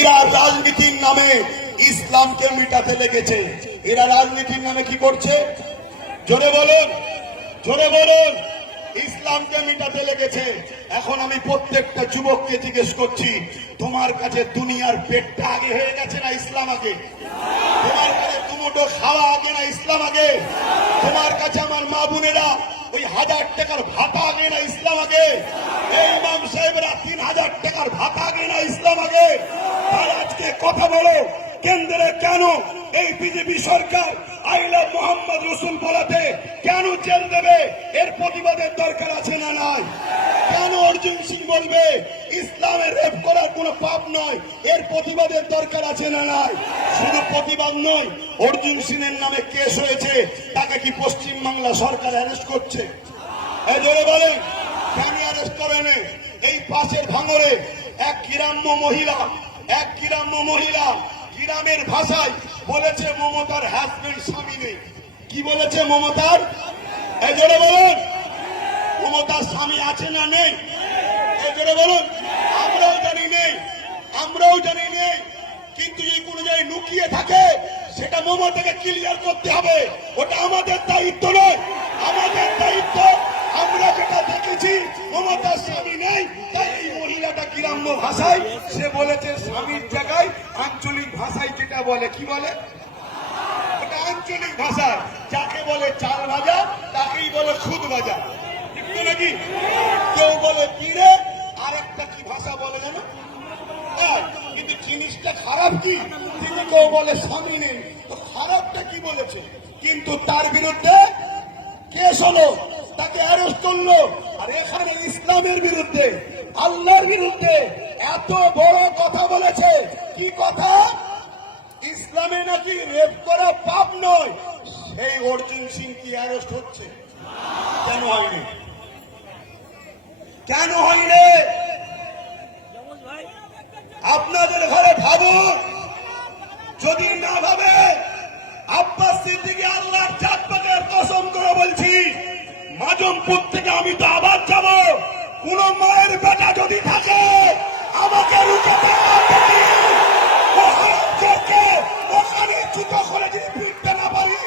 এরা রাজনীতির নামে ইসলামকে মিটাতে লেগেছে। এরা রাজনীতির নামে কি করছে? জোরে বলুন, জোরে বলুন। ইসলামকে মিটাতে লেগেছে। এখন আমি প্রত্যেকটা যুবককে জিজ্ঞেস করছি, তোমার কাছে দুনিয়ার পেটটা আগে হয়ে গেছে না ইসলাম আগে? তোমার কাছে দুমুঠো খাওয়া আগে না ইসলাম আগে? তোমার কাছে আমার মা বোনেরা ওই 1000 টাকার ভাতা আগে না ইসলাম আগে? এই ইমাম সাহেবরা 3000 টাকার ভাতা আগে না ইসলাম আগে? আর আজকে কথা বলো, কেন্দ্রে কেন এই BJP Sarkar I love Mohammad রসুল বলাতে কেন জেল দেবে? এর প্রতিবাদের দরকার আছে না নাই? কেন অর্জুন সিং বলবে ইসলামের রেপ করার কোনো পাপ নয়? এর প্রতিবাদের দরকার আছে না নাই? শুধু প্রতিবাদ নয়, অর্জুন সিংয়ের নামে কেস হয়েছে, তাকে কি পশ্চিমবাংলা সরকার অ্যারেস্ট করছে? এই জোরে বলেন, কেন অ্যারেস্ট করে না? এই পাশের ভাঙরে এক গ্রাম্য মহিলা গ্রামের ভাষায় বলেছে মমতার হাজবেন্ড স্বামী নেই। কি বলেছে মমতার? এই জোরে বলুন, মমতার স্বামী আছে না নেই? এই জোরে বলুন। আমরাও জানি নেই, কিন্তু এই কোনো জায়গায় লুকিয়ে থাকে সেটা মমতাকে ক্লিয়ার করতে হবে। ওটা আমাদের দায়িত্ব নয়, আমাদের দায়িত্ব আমরা যেটা দেখেছি মমতার স্বামী নেই, তাই এই মহিলাটা গ্রাম্য ভাষায় সে বলেছে স্বামীর জায়গায় আঞ্চলিক ভাষায় যেটা বলে, কি বলে ওটা আঞ্চলিক ভাষা, যাকে বলে চাল ভাজা তাকেই বলে খুদ ভাজা, ঠিক তো নাকি? কেউ বলে পিড়ে, আর একটা কি ভাষা বলে জানো? কিন্তু জিনিসটা খারাপ কি? তিনি কেউ বলে স্বামী নেই, তো খারাপটা কি বলেছে? কিন্তু তার বিরুদ্ধে কেস হলো, তাকে অ্যারেস্ট করলো। আর এখানে ইসলামের বিরুদ্ধে, আল্লাহর বিরুদ্ধে এত বড় কথা বলেছে। কি কথা? ইসলামে নাকি রেপ করা পাপ নয়। সেই অর্জুন সিং কি অ্যারেস্ট হচ্ছে? কেন হয়নি? কেন হয়নি? আপনাদের ঘরে ভাবুন, যদি না ভাবে, আব্বাস সিদ্দিকী আল্লাহর জাত পাকের কসম করে বলছি, মাজমপুর থেকে আমি তো আবার যাব। কোন মায়ের বেটা যদি থাকে আমাকে রুখে ওখানে জুতো করে যদি পিটতে না পারি,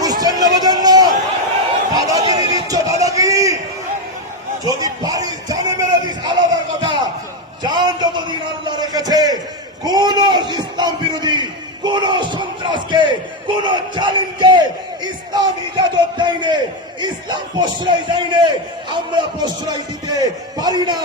বুঝছেন না? বোঝেন না? দাদাগিরি দিচ্ছ, দাদাগিরি। যদি পারিস জানে মেরে দিস, আলাদা কথা। জান যতদিন আল্লাহ রেখেছে, কোন ইসলাম বিরোধী, কোন সন্ত্রাসকে, কোন জালিমকে ইসলাম ইজাজত দেয়নি, ইসলাম প্রশ্রয় দেয়নি। আমরা প্রশ্রয় দিতে পারি না।